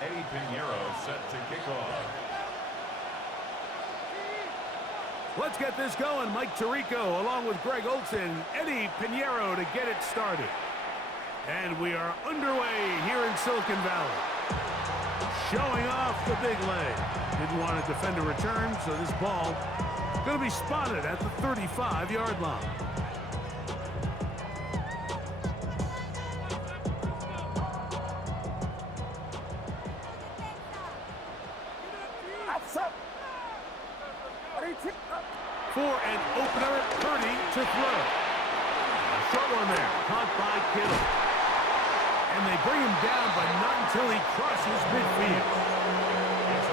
Eddie Pinheiro set to kick off. Let's get this going. Mike Tirico along with Greg Olson, Eddie Pinheiro to get it started. And we are underway here in Silicon Valley. Showing off the big leg. Didn't want to defend a return, so this ball going to be spotted at the 35-yard line. For an opener, Purdy to throw. A short one there, caught by Kittle. And they bring him down, but not until he crosses midfield.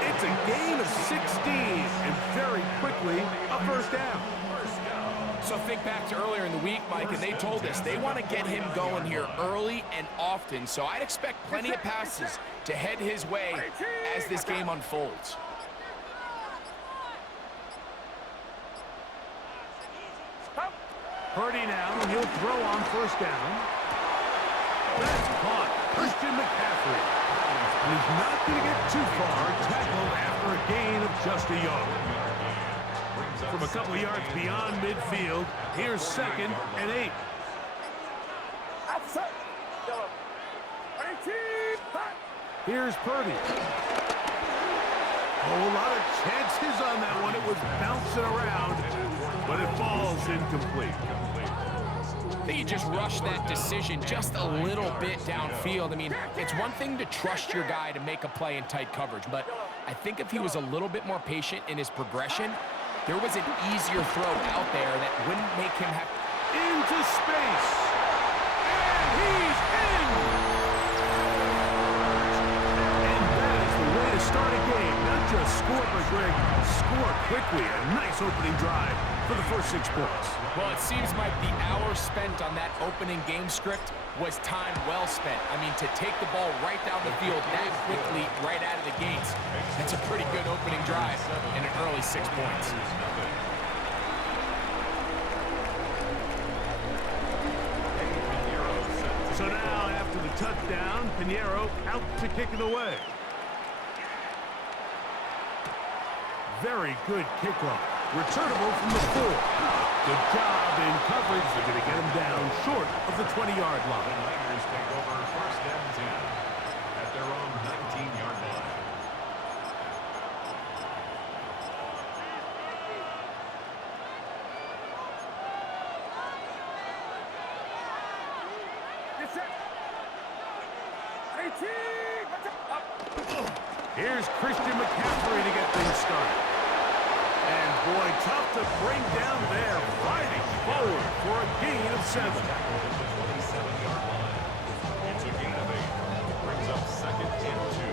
It's a gain of 16, and very quickly, a first down. So think back to earlier in the week, Mike, and they told us they want to get him going here early and often. So I'd expect plenty of passes to head his way as this game unfolds. Purdy now, and he'll throw on first down. That's caught. Christian McCaffrey. And he's not going to get too far. Tackled after a gain of just a yard. From a couple of yards beyond midfield, here's 2nd and 8. Here's Purdy. Oh, a lot of chances on that one. It was bouncing around, but it falls incomplete. I think you just rushed that decision just a little bit downfield. I mean, it's one thing to trust your guy to make a play in tight coverage, but I think if he was a little bit more patient in his progression, there was an easier throw out there that wouldn't make him have... Into space. And he's in! And that is the way to start a game. Not just score, but Greg, score quickly. A nice opening drive for the first 6 points. Well, it seems like the hour spent on that opening game script was time well spent. I mean, to take the ball right down the field that quickly, right out of the gates, that's a pretty good opening drive and an early 6 points. So now, after the touchdown, Pinheiro out to kick it away. Very good kickoff. Returnable from the 4. Good job in coverage. They're going to get him down short of the 20-yard line. The Niners take over 1st and 10 at their own 19-yard line. Here's Christian McCaffrey to get things started. And boy, tough to bring down there, fighting forward for a gain of 7. Tackled at the 27-yard line. It's a gain of 8. Brings up 2nd and 2.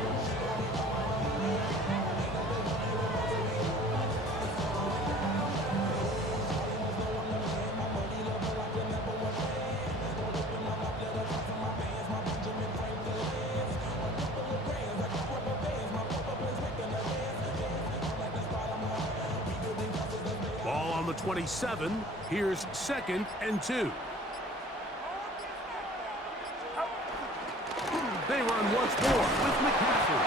Ball on the 27. Here's 2nd and 2. They run once more with McCaffrey.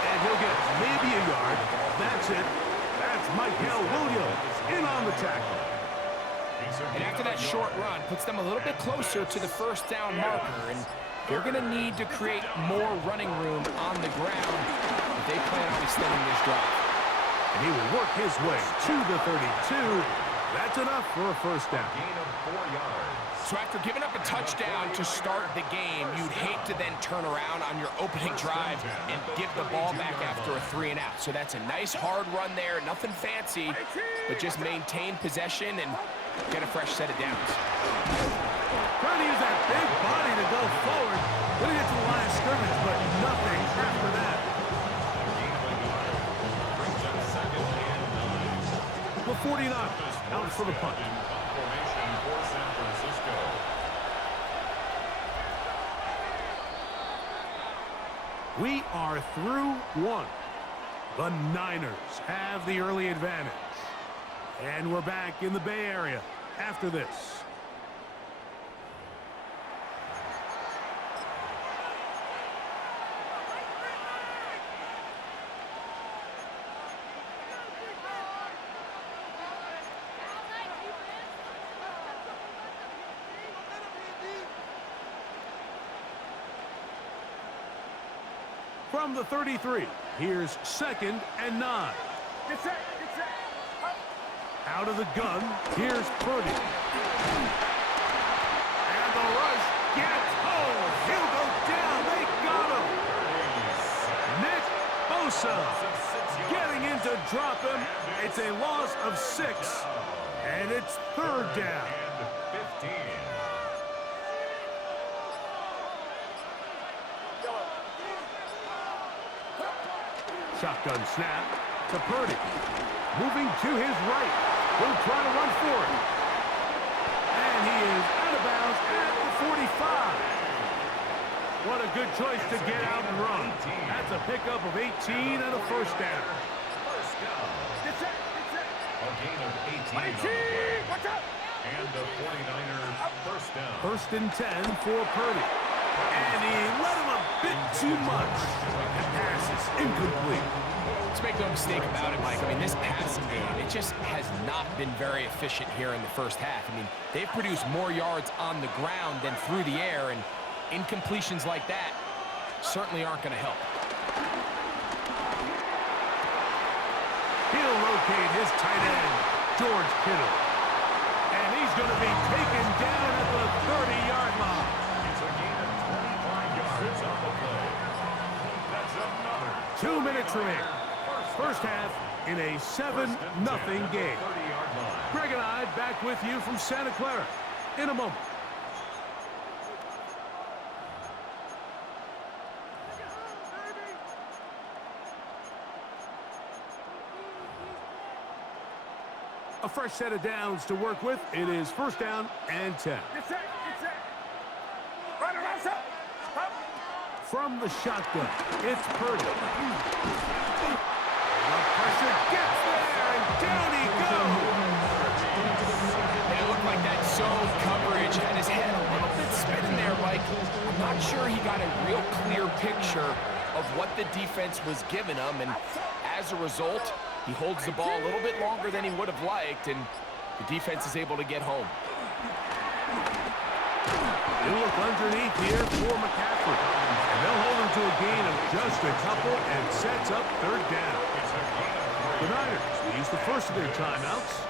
And he'll get maybe a yard. That's it. That's Michael Williams in on the tackle. And after that short run, puts them a little bit closer to the first down marker. And they're going to need to create more running room on the ground if they plan on extending this drive. And he will work his way to the 32. That's enough for a first down. Gain of 4 yards. So after giving up a touchdown to start the game, you'd hate to then turn around on your opening drive and give the ball back after a 3 and out. So that's a nice hard run there, nothing fancy, but just maintain possession and get a fresh set of downs. Trying to use that big body to go forward. Gonna get to the line of scrimmage, but nothing after that. Brings up 2nd and 9. The 49ers out for the punt. Formation for San Francisco. We are through 1. The Niners have the early advantage. And we're back in the Bay Area after this. From the 33, here's 2nd and 9. Out of the gun, here's Purdy. And the rush gets home. He'll go down. They got him. Nick Bosa getting in to drop him. It's a loss of 6, and it's 3rd down. And 15. Shotgun snap to Purdy. Moving to his right. He'll try to run for it. And he is out of bounds at the 45. What a good choice to get out and run. That's a pickup of 18 and a 1st down. First down. A gain of 18 on the play. And the 49ers first down. 1st and 10 for Purdy. And he let him a bit too much. The pass is incomplete. Let's make no mistake about it, Mike. I mean, this passing game, it just has not been very efficient here in the first half. I mean, they've produced more yards on the ground than through the air, and incompletions like that certainly aren't going to help. He'll locate his tight end, George Kittle. And he's going to be taken down at the 30-yard line. It's a gain of 25 yards on the play. That's another 2 minutes remaining. First half in a 7-0 game. 30-yard line. Greg and I back with you from Santa Clara in a moment. A fresh set of downs to work with. It is 1st down and 10. From the shotgun, it's Purdy. The pressure gets there, and down he goes. And it looked like that zone coverage had his head a little bit spinning there, Mike. I'm not sure he got a real clear picture of what the defense was giving him, and as a result, he holds the ball a little bit longer than he would have liked, and the defense is able to get home. They look underneath here for McCaffrey. And they'll hold him to a gain of just a couple and sets up 3rd down. The Niners use the first of their timeouts.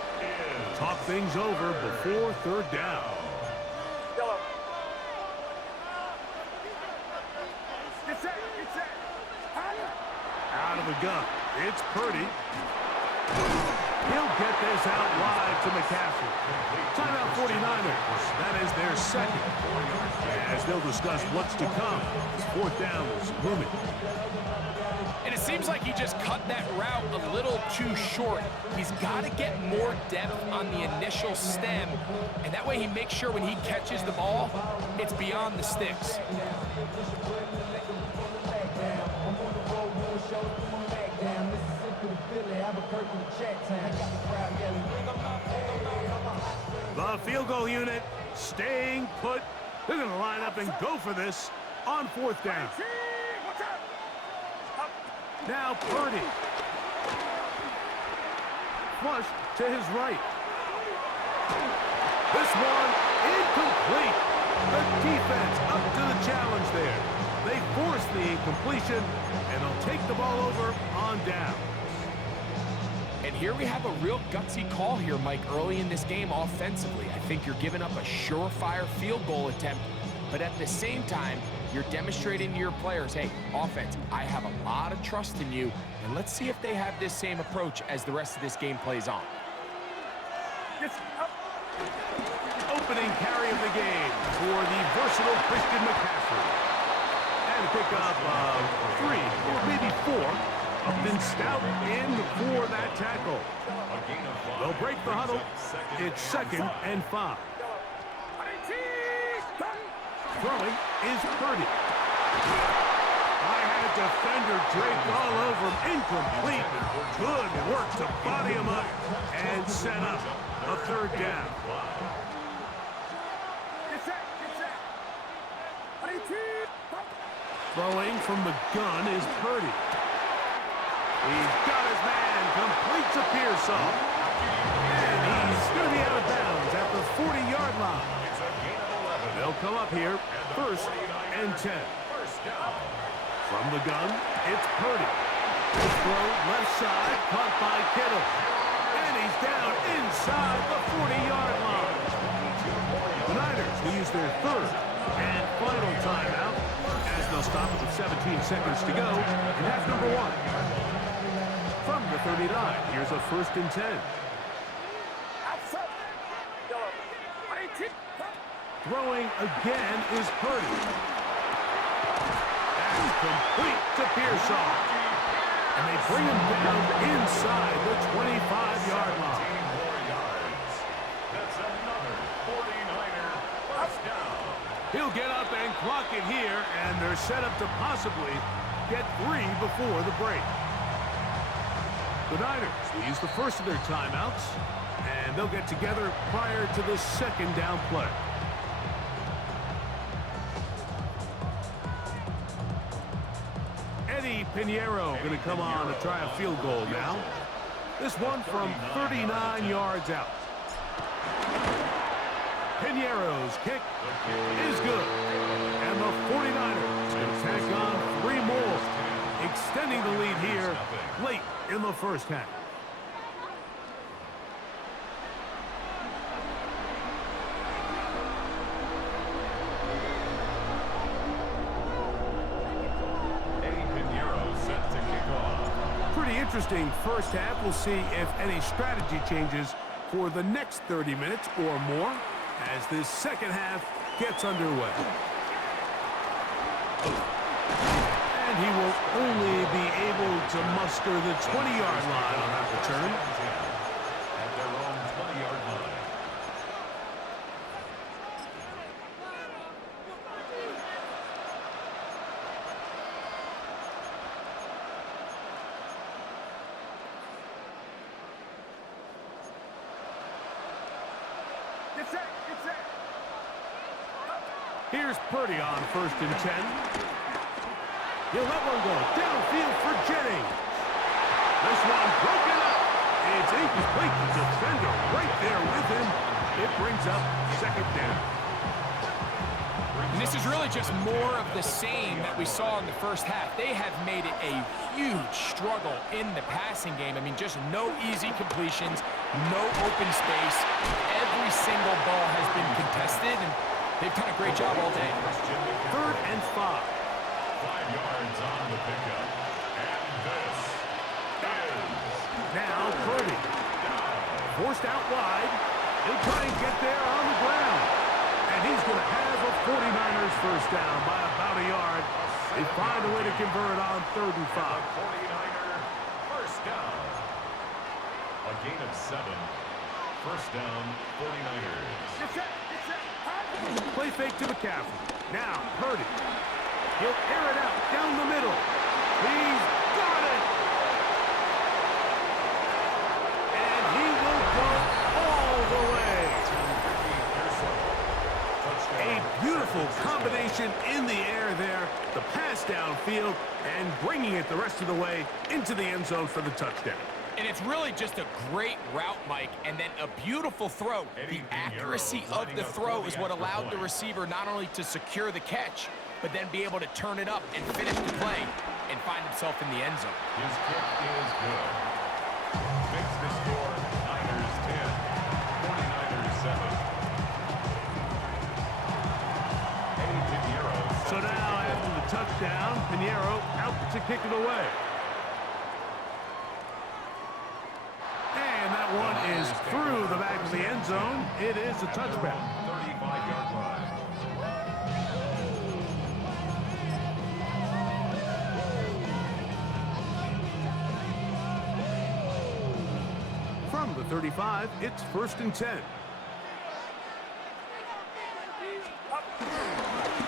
Talk things over before 3rd down. Out of the gun, it's Purdy. He'll get this out wide to McCaffrey. Timeout 49ers. That is their 2nd. As they'll discuss what's to come. 4th down is looming. And it seems like he just cut that route a little too short. He's got to get more depth on the initial stem, and that way he makes sure when he catches the ball, it's beyond the sticks. The field goal unit staying put. They're going to line up and go for this on 4th down. Now Purdy. Flush to his right. This one incomplete. The defense up to the challenge there. They force the incompletion, and they'll take the ball over on down. And here we have a real gutsy call here, Mike, early in this game offensively. I think you're giving up a surefire field goal attempt, but at the same time, you're demonstrating to your players, hey, offense, I have a lot of trust in you, and let's see if they have this same approach as the rest of this game plays on. Opening carry of the game for the versatile Christian McCaffrey. And a pickup of 3 or maybe 4. Upton Stout in for that tackle. They'll break the huddle. It's 2nd and 5. Throwing is Purdy. I had defender draped all over him. Incomplete. Good work to body him up and set up a 3rd down. Throwing from the gun is Purdy. He's got his man, completes a Pearsall. And he's going to be out of bounds at the 40-yard line. They'll come up here, 1st and 10. From the gun, it's Purdy. His throw left side, caught by Kittle. And he's down inside the 40-yard line. The Niners will use their third and final timeout as they'll stop it with 17 seconds to go in half number one. From the 39, here's a 1st and 10. Throwing again is Purdy. And complete to Pearsall. And they bring him down inside the 25-yard line. That's another 49er first down. He'll get up and clock it here, and they're set up to possibly get 3 before the break. The Niners will use the first of their timeouts, and they'll get together prior to the second down play. Eddie Pinheiro going to come on to try a field goal now. This one from 39 yards out. Pinheiro's kick is good. And the 49ers can tack on 3 more, extending the lead here late in the first half. Interesting first half. We'll see if any strategy changes for the next 30 minutes or more as this second half gets underway. And he will only be able to muster the 20-yard line on that return. At their own 20-yard line. Here's Purdy on 1st and 10. He'll let one go. Downfield for Jennings. This one broken up. It's incomplete. The defender right there with him. It brings up 2nd down. And this is really just more of the same that we saw in the first half. They have made it a huge struggle in the passing game. I mean, just no easy completions, no open space. Every single ball has been contested, and they've done a great job all day. 3rd and 5. 5 yards on the pickup. And this is... Now Purdy. Forced out wide. He'll try and get there on the ground. And he's going to have a 49ers first down by about a yard. They find a way to convert on 3rd and 5. 49er first down. A gain of 7. First down, 49ers. Play fake to McCaffrey. Now Purdy. He'll air it out down the middle. He's got it. And he will go all the way. A beautiful combination in the air there. The pass downfield and bringing it the rest of the way into the end zone for the touchdown. And it's really just a great route, Mike, and then a beautiful throw. The accuracy of the throw is what allowed the receiver not only to secure the catch, but then be able to turn it up and finish the play and find himself in the end zone. His kick is good. Makes the score Niners 10, 49ers 7. Eddie Pinheiro. So now after the touchdown, Pinheiro out to kick it away. And that one is through the back of the end zone. It is a touchback. 35-yard line. From the 35, it's 1st and 10.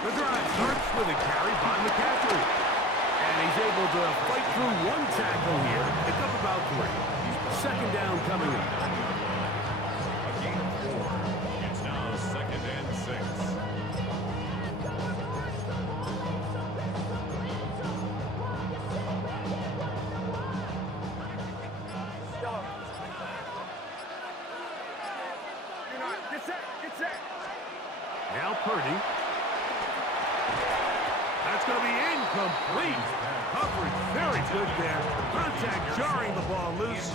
The drive starts with a carry by McCaffrey. And he's able to fight through one tackle here, pick up about 3. 2nd down coming up. A gain of 4. It's now 2nd and 6. Now Purdy. That's going to be incomplete. good there. Contact jarring the ball loose,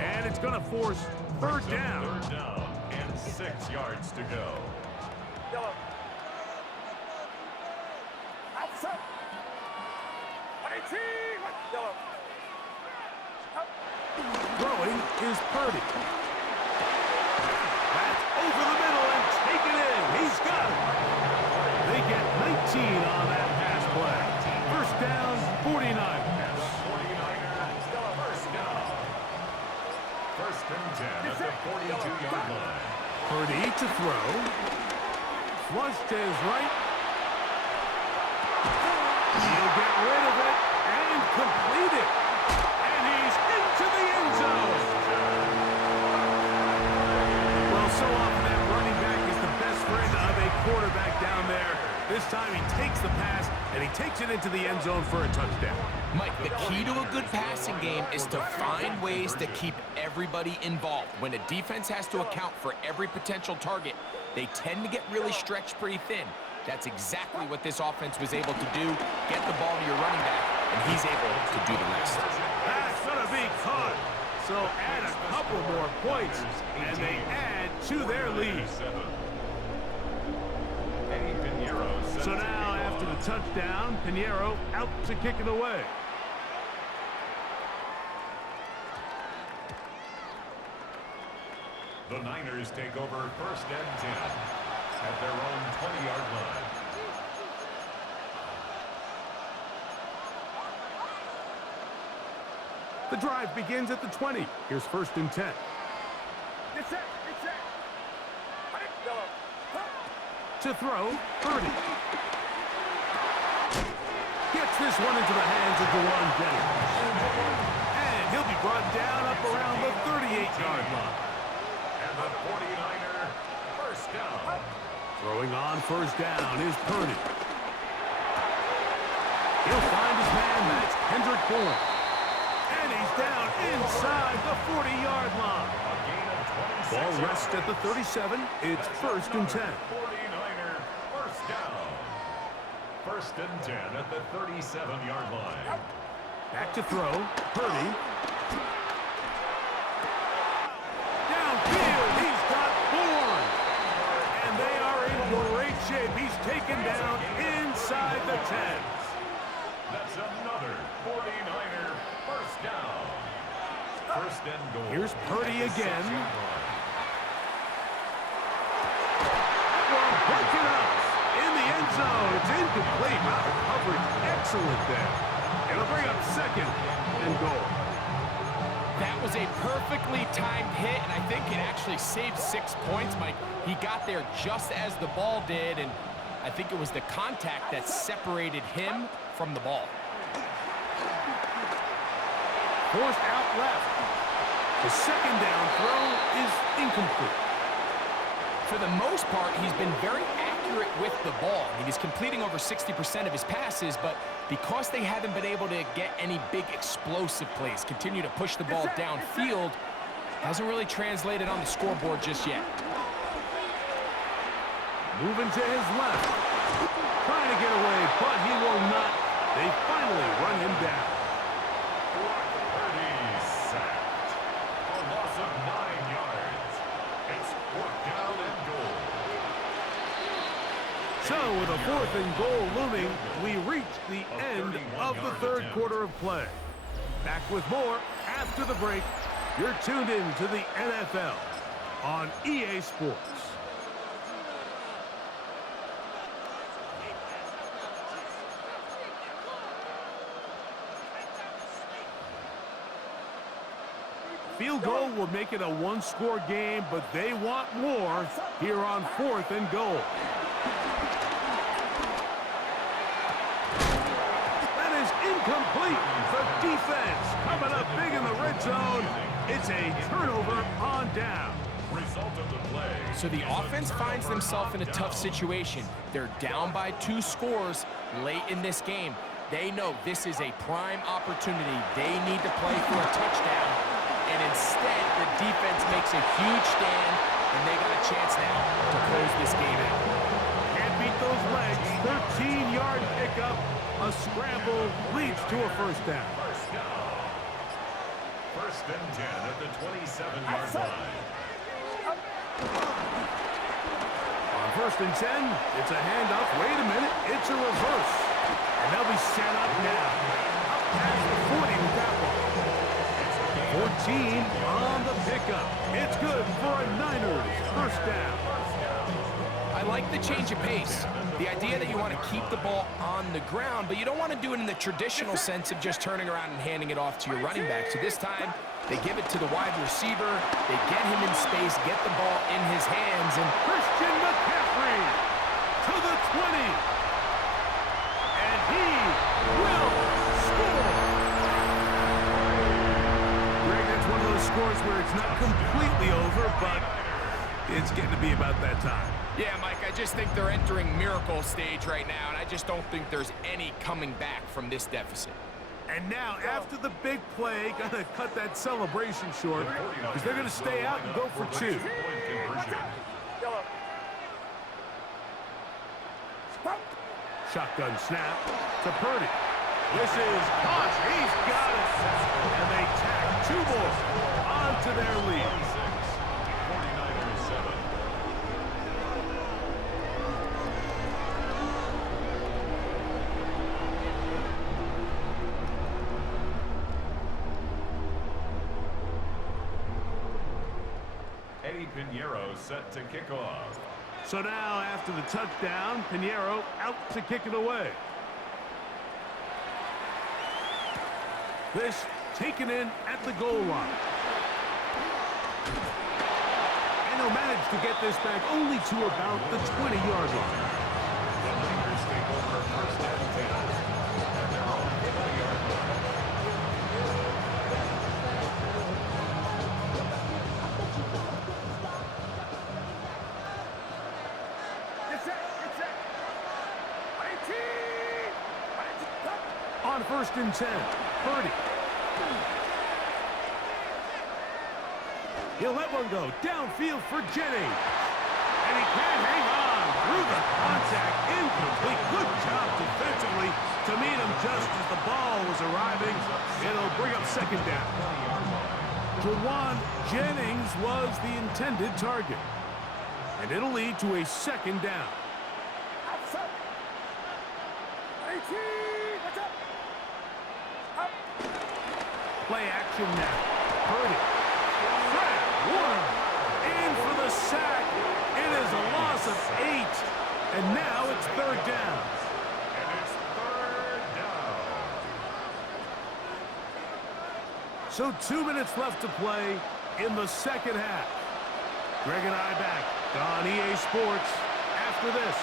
and it's going to force third down. Third down and 6 yards to go. Throwing is Purdy. That's over the middle and taken in. He's got it. They get 19 on that pass play. First down, 49. The 49ers, first down. First and 10 at the 42-yard line. Purdy to throw. Flush to his right. He'll get rid of it and complete it. And he's into the end zone. Well, so often that running back is the best friend of a quarterback down there. This time he takes the pass and he takes it into the end zone for a touchdown. Mike, the key to a good passing game is to find ways to keep everybody involved. When a defense has to account for every potential target, they tend to get really stretched pretty thin. That's exactly what this offense was able to do. Get the ball to your running back, and he's able to do the rest. That's going to be caught. So add a couple more points, and they add to their lead. So now, after the touchdown, Pinheiro out to kick it away. The Niners take over first and 10 at their own 20-yard line. The drive begins at the 20. Here's first and 10. To throw, Purdy. Gets this one into the hands of Jawan Jennings. And he'll be brought down up around the 38-yard line. And the 49er first down. Throwing on first down is Purdy. He'll find his man, that's Kendrick Bourne. And he's down inside the 40-yard line. Ball rests at the 37. It's first and 10. 49er first down. First and 10 at the 37-yard line. Back to throw. Purdy. Downfield, he's got Bourne. And they are in great shape. He's taken down inside the 10. That's another 49er first down. First and goal. Here's Purdy again. Breaking up in the end zone. It's incomplete. Wow, coverage excellent there. It'll bring up second and goal. That was a perfectly timed hit, and I think it actually saved 6 points, Mike. He got there just as the ball did, and I think it was the contact that separated him from the ball. Forced out left. The second down throw is incomplete. For the most part, he's been very accurate with the ball. I mean, he's completing over 60% of his passes, but because they haven't been able to get any big explosive plays, continue to push the ball downfield, hasn't really translated on the scoreboard just yet. Moving to his left. Trying to get away, but he will not. They finally run him down. Purdy sacked. A loss of 9 yards. It's fourth down and goal. So with a fourth and goal looming, we reach the end of the third quarter of play. Back with more after the break. You're tuned in to the NFL on EA Sports. Field goal will make it a one-score game, but they want more here on fourth and goal. That is incomplete. The defense coming up big in the red zone. It's a turnover on down. Result of the play. So the offense finds themselves in a tough situation. They're down by 2 scores late in this game. They know this is a prime opportunity. They need to play for a touchdown. And instead, the defense makes a huge stand, and they got a chance now to close this game out. Can't beat those legs. 13-yard pickup. A scramble leads to a first down. First and 10 at the 27-yard line. On first and 10, it's a handoff. Wait a minute, it's a reverse. And they'll be set up now. Up past the 40 with that one. 14 on the pickup. It's good for a Niners first down. I like the change of pace. The idea that you want to keep the ball on the ground, but you don't want to do it in the traditional sense of just turning around and handing it off to your running back. So this time, they give it to the wide receiver. They get him in space, get the ball in his hands, and Christian McCaffrey to the 20. And he will score. Greg, that's one of those scores where it's not completely over, but it's getting to be about that time. yeah, Mike, I just think they're entering miracle stage right now, and I just don't think there's any coming back from this deficit. And now, after the big play, gonna cut that celebration short because they're gonna stay out and go for two. Shotgun snap to Purdy. This is caught. He's got it. And they tack two more onto their lead. 49ers 7. Eddie Pinheiro set to kick off. So now, after the touchdown, Pinheiro out to kick it away. This taken in at the goal line. And he'll manage to get this back only to about the 20-yard line. The Niners take over first and 10. And they're on the 20-yard line. On first and 10, Purdy. He'll let one go downfield for Jennings. And he can't hang on through the contact. Incomplete. Good job defensively to meet him just as the ball was arriving. It'll bring up second down. Jawan Jennings was the intended target. And it'll lead to a second down. Play action now. Purdy. Fred Warner in for the sack. It is a loss of 8. And now it's third down. And it's third down. So 2 minutes left to play in the second half. Greg and I back on EA Sports after this.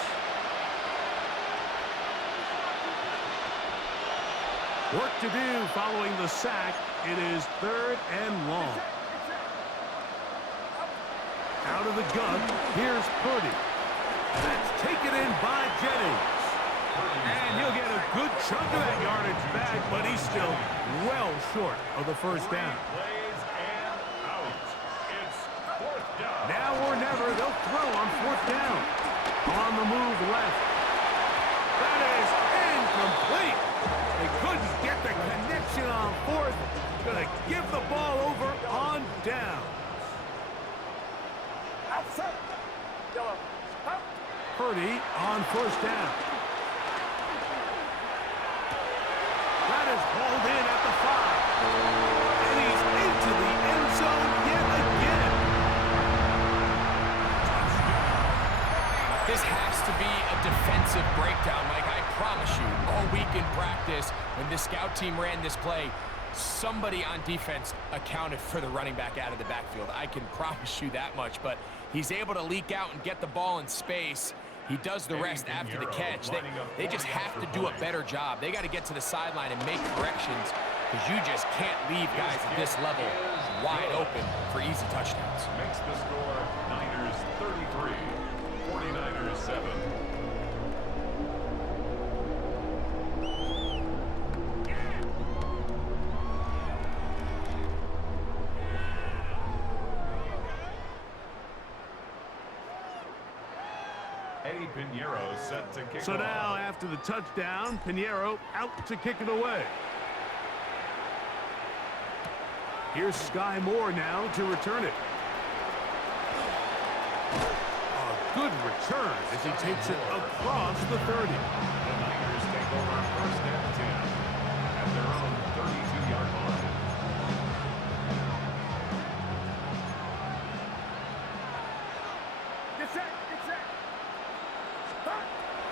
Work to do following the sack. It is third and long. Out of the gun, here's Purdy. That's taken in by Jennings. And he'll get a good chunk of that yardage back, but he's still well short of the first down. Plays and out. It's fourth down. Now or never, they'll throw on fourth down. On the move left. That is incomplete. They couldn't get the connection on fourth. Gonna give the ball over on down. Purdy on first down. That is hauled in at the 5. And he's into the end zone yet again. This has to be a defensive breakdown, Mike. I promise you, all week in practice, when the scout team ran this play, somebody on defense accounted for the running back out of the backfield. I can promise you that much, but he's able to leak out and get the ball in space. He does the rest after the catch. They just have to do a better job. They got to get to the sideline and make corrections because you just can't leave guys at this level wide open for easy touchdowns. Makes the score Niners 33, 49ers 7. Eddie Pinheiro set to kick So off. now, after the touchdown, Pinheiro out to kick it away. Here's Sky Moore now to return it. A good return as he takes it across the 30. The Niners take over first and 10 at their own 32-yard line. Get set, get set.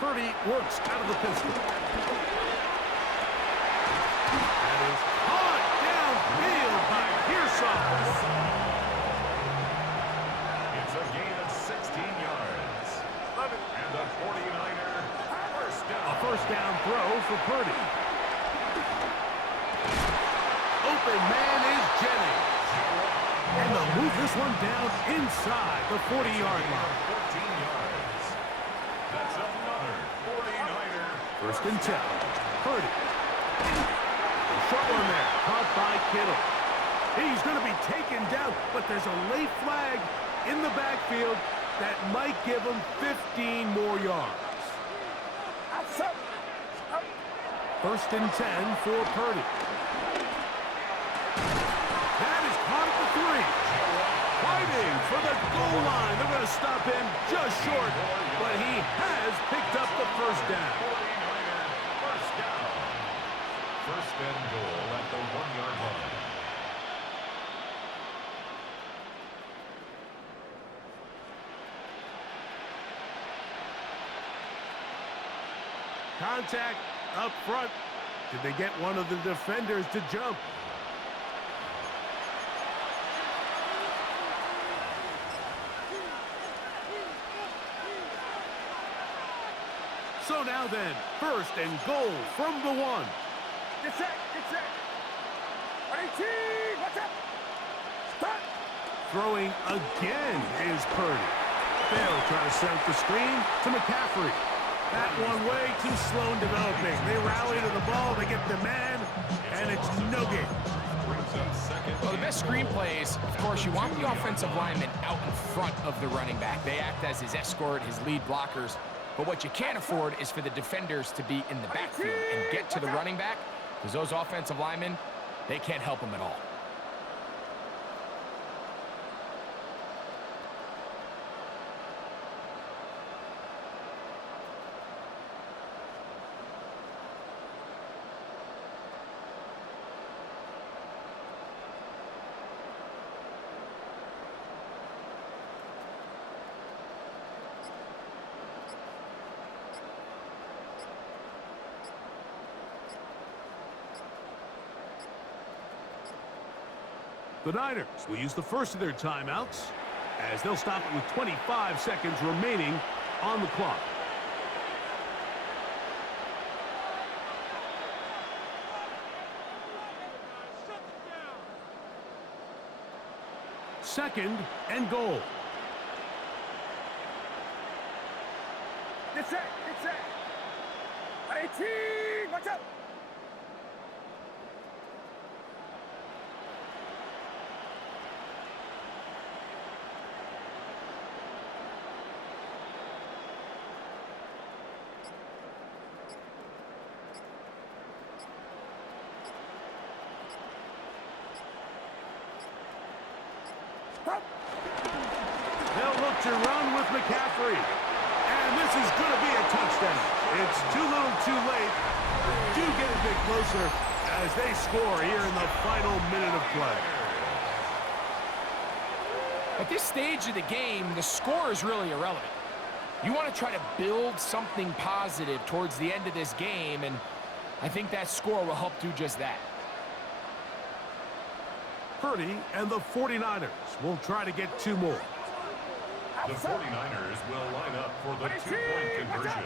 Purdy works out of the pistol. That is caught downfield by Pearsall. It's a gain of 16 yards. And the 49er first A down. first down throw for Purdy. Open man is Jennings. And they'll move this one down inside the 40-yard line. 14 yards. That's another 49er. First and 10. Purdy. A short one there. Caught by Kittle. He's going to be taken down, but there's a late flag in the backfield that might give him 15 more yards. First and 10 for Purdy. That is caught at the 3. Fighting for the goal line. They're going to stop him just short, but he has picked up the first down. 49er first down. First and goal at the 1-yard line. Contact up front. Did they get one of the defenders to jump? So now then, first and goal from the 1. Get set, get set. 18, watch out. Stop. Throwing again is Purdy. They'll try to set up the screen to McCaffrey. That one way too slow in developing. They rally to the ball, they get the man, and it's no gain. Well, the best screen plays, of course, you want the offensive lineman out in front of the running back. They act as his escort, his lead blockers. But what you can't afford is for the defenders to be in the backfield and get to the running back, because those offensive linemen, they can't help him at all. The Niners will use the first of their timeouts as they'll stop it with 25 seconds remaining on the clock. Second and goal. Get set, get set. 18, watch out. They'll look to run with McCaffrey. And this is going to be a touchdown. It's too little too late. Do get a bit closer as they score here in the final minute of play. At this stage of the game, the score is really irrelevant. You want to try to build something positive towards the end of this game, and I think that score will help do just that. Purdy and the 49ers will try to get 2 more. The 49ers will line up for the 2-point conversion.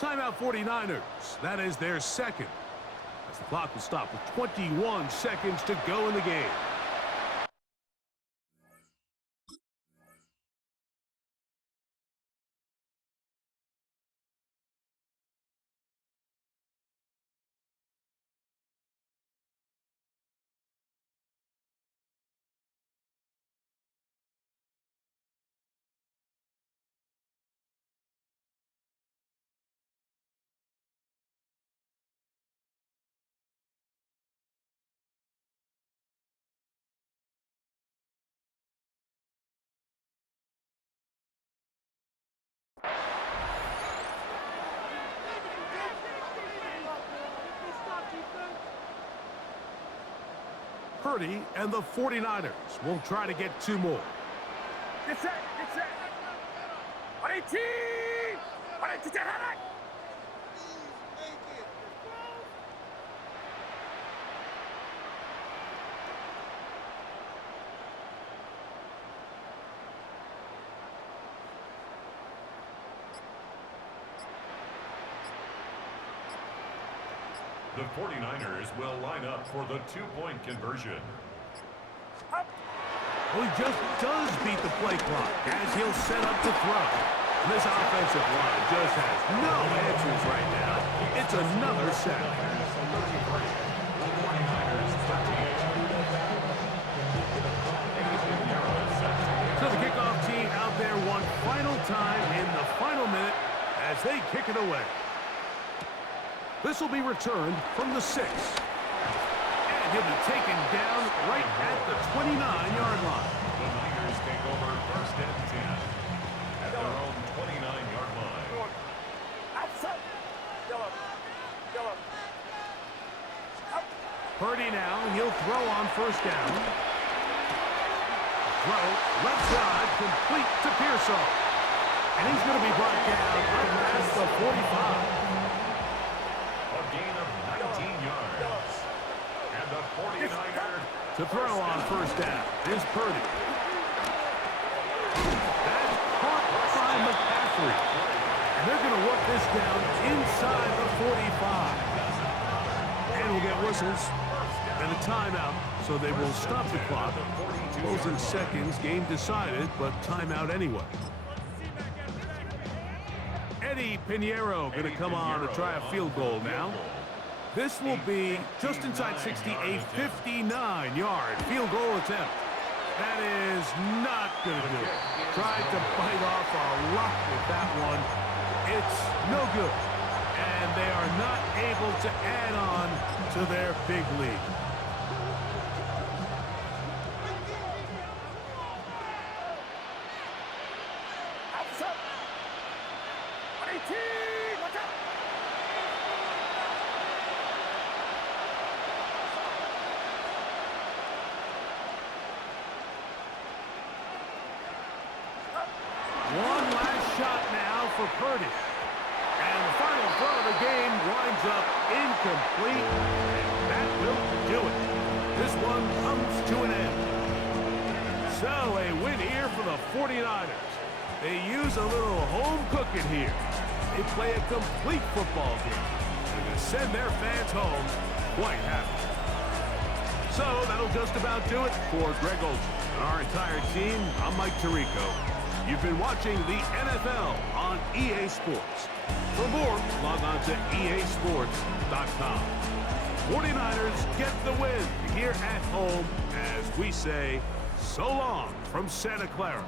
Timeout 49ers. That is their second. As the clock will stop with 21 seconds to go in the game. Purdy and the 49ers will try to get 2 more. Get set. Get set. 118. 118. The 49ers will line up for the 2-point conversion. Well, he just does beat the play clock as he'll set up to throw. This offensive line just has no answers right now. It's another sack. So the kickoff team out there one final time in the final minute as they kick it away. This will be returned from the 6. And he'll be taken down right at the 29-yard line. The Niners take over 1st and 10 at their own 29-yard line. Outside. Yellow. Purdy now, he'll throw on 1st down. Throw, left side, complete to Pearsall. And he's going to be brought down up past the 45. A gain of 19 yards. And the 49er To throw on 1st down is Purdy. That's caught by McCaffrey. And they're going to work this down inside the 45. And we'll get whistles and a timeout, so they will stop the clock. Closing seconds, game decided, but timeout anyway. Eddie Pinheiro going to come on to try a field goal now. This will be just inside 60, a 59-yard field goal attempt. That is not going to do it. Tried to bite off a lot with that one. It's no good. And they are not able to add on to their big lead. Outside. 118. Watch out. One last shot now for Purdy. And the final throw of the game winds up incomplete. And that will do it. This one comes to an end. So a win here for the 49ers. They use a little home cooking here. They play a complete football game. They're going to send their fans home quite happy. So that'll just about do it for Greg Olsen and our entire team. I'm Mike Tirico. You've been watching the NFL on EA Sports. For more, log on to easports.com. 49ers get the win here at home as we say so long from Santa Clara.